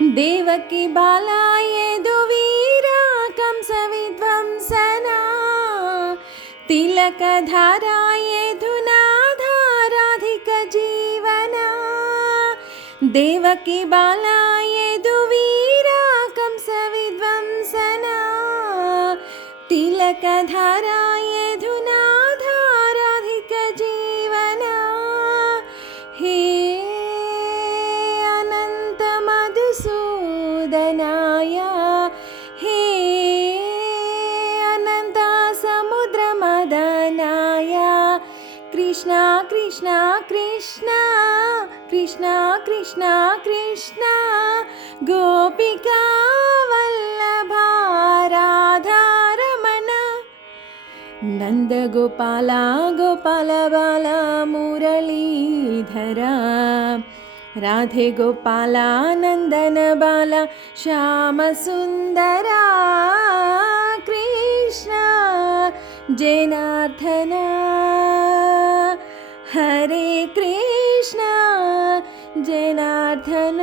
देवकी बाला यदुवीरा कंसविध्वंसना तिलकधारा यदुनाधाराधिकजीवना देवकी बाला यदुवीरा कंसविध्वंसना तिलकधारा यदुनाधाराधिकजीवना हे अनंत मधुसूदनाय हे अनंत समुद्रमदनाय कृष्ण कृष्ण कृष्ण कृष्ण कृष्ण कृष्ण गोपिका वल्लभा राधा रमण नंद गोपाला गोपाल बाला मुरलीधरा राधे गोपाला नंदन बाला श्याम सुंदरा कृष्ण जनार्दन हरे कृष्ण जनार्दन